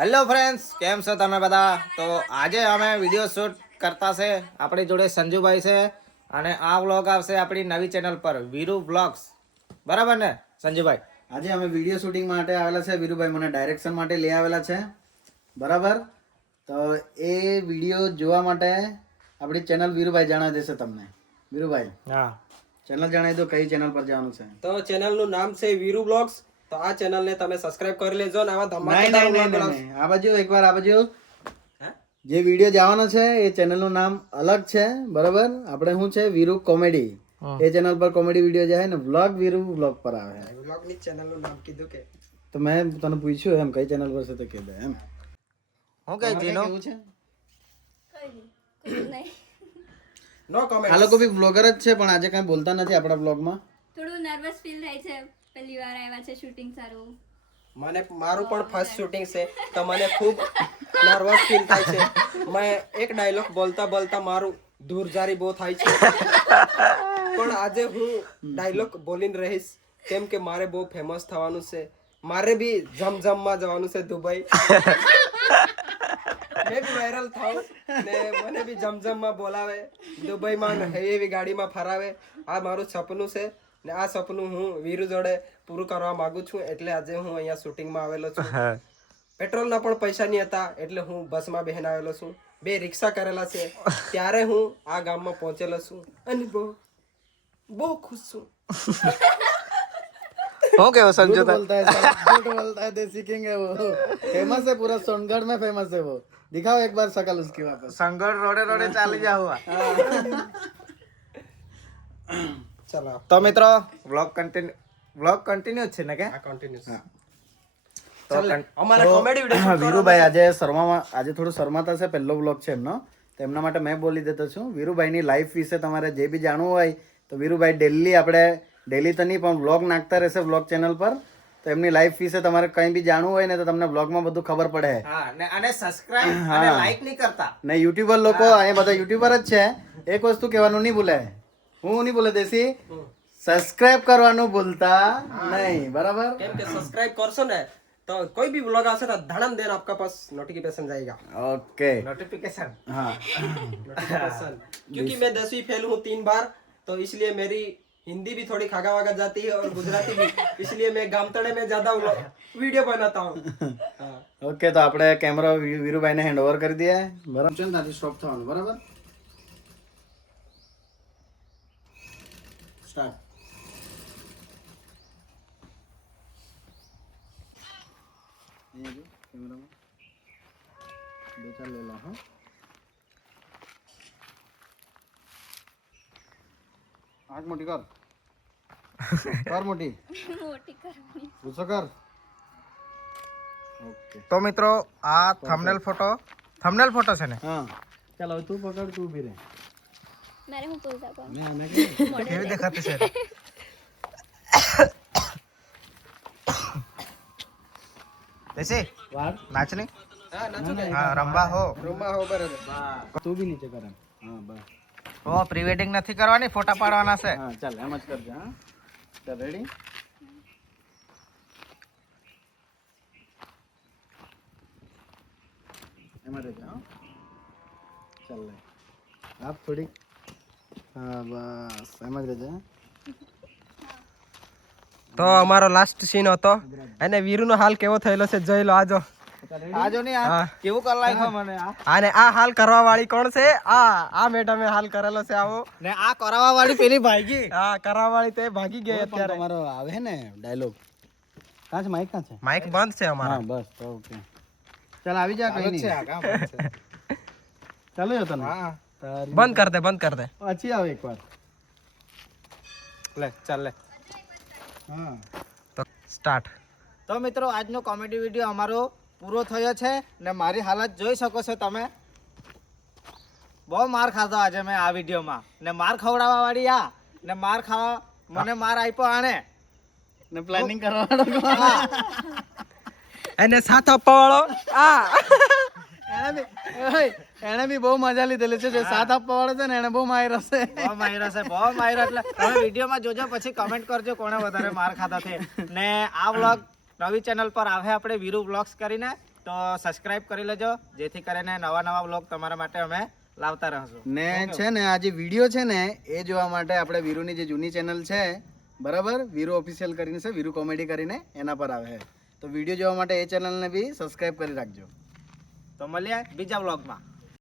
Hello friends, કેમ છો તમે બધા? તો આજે અમે વિડીયો શૂટ કરતા છે. આપણી જોડે સંજુભાઈ છે અને આ વ્લોગ આવશે આપણી નવી ચેનલ પર વીરુ વ્લોગ્સ. બરાબર ને સંજુભાઈ? આજે અમે વિડીયો શૂટિંગ માટે આવેલા છે. વીરુભાઈ મને ડાયરેક્શન માટે લઈ આવેલા છે. બરાબર, તો એ વિડીયો જોવા માટે આપણી ચેનલ વીરુભાઈ જણાવી દેશે તમને. વીરુભાઈ, હા, ચેનલ જણાવી દો, કઈ ચેનલ પર જવાનું છે? તો ચેનલ નું નામ છે વીરુ બ્લોગ્સ. તો આ ચેનલ ને તમે સબસ્ક્રાઇબ કરી લેજો ને આવા નહીં ધમાકેદાર નહીં vlog નહીં નહીં, આ બાજુ એકવાર આ બાજુ. હે? જે વિડીયો જવાનો છે એ ચેનલ નું નામ અલગ છે. બરાબર, આપણે શું છે વીરુ કોમેડી. એ ચેનલ પર કોમેડી વિડીયો જાય ને વ્લોગ વીરુ વ્લોગ પર આવે. વ્લોગ ની ચેનલ નું નામ કીધું કે તો મેં તને પૂછ્યું એમ કઈ ચેનલ પર છે તો કહી દે એમ. હું કઈ જીનો કેવું છે? નો કોમેન્ટ. આ લોકો બી બ્લોગર જ છે પણ આજે કઈ બોલતા નથી આપણા બ્લોગમાં. થોડું નર્વસ ફીલ થાય છે. પહેલી વાર આવ્યા છે શૂટિંગ સારું. મને મારું પણ ફર્સ્ટ શૂટિંગ છે તો મને ખૂબ નર્વસ ફીલ થાય છે. મેં એક ડાયલોગ બોલતા બોલતા મારું ધૂરજારી બહુ થાય છે. પણ આજે હું ડાયલોગ બોલીને રહીશ કેમ કે મારે બહુ ફેમસ થવાનું છે. મારે બી જમજમમાં જવાનું છે દુબઈ. મેં બી વાયરલ થાઉં ને મને બી જમજમમાં બોલાવે, દુબઈમાં એવી ગાડીમાં ફરાવે. આ મારું સપનું છે ને આ સપનું હું વીરુ જોડે પૂરું કરવા માંગુ છું. એટલે આજે હું અહીંયા શૂટિંગમાં આવેલો છું. પેટ્રોલના પણ પૈસા નહીં હતા એટલે હું બસમાં બેહીને આવેલો છું. 2 રિક્ષા કરેલા છે ત્યારે હું આ ગામમાં પહોંચેલો છું અને બહુ ખુશ છું. હું કેવો સંજુ? झूठ बोलता है साला, झूठ बोलता है, देसी किंग है वो. फेमस है पूरा सोनगढ़ में, फेमस है वो. दिखाओ एक बार शकल उसकी वापस. સંગર રોડે રોડે ચાલી જાવ. ચલો તો મિત્રો વ્લોગ કન્ટિન્યુ છે ને કે? આ કન્ટિન્યુઅસ તો અમારા કોમેડી વિડિયો વીરુભાઈ આજે થોડું શરમાતા છે. પહેલો વ્લોગ છે એમનો, તો એમના માટે મેં બોલી દેતો છું. વીરુભાઈની લાઈફ વિશે તમારે જે બી જાણવું હોય તો વીરુભાઈ ડેલી તો નહીં પણ વ્લોગ નાખતા રહેશે વ્લોગ ચેનલ પર. તો એમની લાઈફ વિશે તમારે કંઈ બી જાણવું હોય ને તો તમને વ્લોગમાં બધું ખબર પડે. હા, ને અને સબસ્ક્રાઇબ અને લાઈક નહીં કરતા. ને યુટ્યુબર લોકો અહીંયા બધા યુટ્યુબર જ છે. એક વસ્તુ કહેવાનું નહીં ભૂલે. હું નહીં ભૂલે દેશી, સબસ્ક્રાઇબ કરવાનું ભૂલતા નહીં. બરાબર, કેમ કે સબસ્ક્રાઇબ કરશો ને तो कोई भी ब्लॉग आसे ना धड़म देना आपका पास नोटिफिकेशन जाएगा. Okay, notification. हाँ. नोटिफिकेशन क्योंकि मैं 10वीं फेल हूँ 3 बार तो इसलिए मेरी हिंदी भी थोड़ी खागा वागा जाती है और गुजराती भी. इसलिए मैं गामतड़े में ज्यादा वीडियो बनाता हूँ. ઓકે, તો આપણે કેમેરા વીરુભાઈને હેન્ડ ઓવર કરી દઈએ. બરાબર છે ને, ત્યાંથી સ્ટોપ થવાનું. બરાબર, સ્ટાર્ટ. કેમેરામાં 2-4 ले लो. हाँ, आँख मोटी कर मोटी મોટી કરવાની. गुस्सा कर. ओके, તો મિત્રો આ થંબનેલ ફોટો છે ને? हाँ. चल अब तू पकड़, तू भी रे. મારે હું પૂછતા કોણ? मैं आने के કેવી દેખાતી છે? દેસી वार. નાચની हाँ नाचो ने. હા રંબા હો. रूमा हो बराबर. तू भी नीचे कर. हाँ बस. ઓ પ્રી વેડિંગ નથી કરવાની, ફોટા પાડવાના છે. हाँ चल एम कर जा. हाँ चल रेडी. एम रे जा. चल ले आप थोड़ी. हाँ बस एम रे जा. તો અમારો લાસ્ટ સીન હતો અને વીરુનો હાલ કેવો થયેલો છે જોઈ લો. આજો આજો ની આ કેવું કર લાગ્યો મને આ. અને આ હાલ કરવા વાળી કોણ છે? આ મેડમે હાલ કરેલો છે આવો. ને આ કરાવવા વાળી પેલી ભાઈજી. આ કરવા વાળી તે ભાગી ગઈ અત્યારે. તમારો આવે है ને ડાયલોગ. कहाँ છે માઈક? कहाँ છે? માઇક બંધ છે અમારા. हाँ बस तो ओके. चल આવી જા કઈ નહીં. ચાલો જતો ને. હા બંધ કર દે, બંધ કર દે. अच्छी આવે એકવાર. લે ચાલ લે. हाँ, તો સ્ટાર્ટ. તો મિત્રો આજનો કોમેડી વિડીયો અમારો પૂરો થયો છે ને મારી હાલત જોઈ શકો છો તમે. બહુ માર ખાધો આજે મેં આ વિડીયોમાં. ને માર ખવડાવવા વાળી આ ને માર ખાવા મને માર આપ્યો આણે ને પ્લાનિંગ કરવાનો. એને સાથ આપવા વાળો આ એને બી બહુ મજા લીધેલી છે. જે સાથ આપવા વાળો છે ને એને બહુ માયરો છે. બહુ માયરા છે, બહુ માયરા. એટલે તમે વિડીયોમાં જોજો પછી કમેન્ટ કરજો કોણે વધારે માર ખાધા છે. ને આ વ્લોગ નવી ચેનલ પર આવે આપણે વીરુ વ્લોગ્સ કરીને. તો સબસ્ક્રાઇબ કરી લેજો, જેથી કરીને નવા વ્લોગ તમારા માટે અમે લાવતા રહીશું. ને છે ને આ જે વિડીયો છે ને એ જોવા માટે આપણે વીરુની જે જૂની ચેનલ છે બરાબર, વીરુ ઓફિશિયલ કરીને છે, વીરુ કોમેડી કરીને એના પર આવે છે. તો વિડીયો જોવા માટે એ ચેનલને બી સબસ્ક્રાઇબ કરી રાખજો. તો મળીએ બીજા વ્લોગમાં.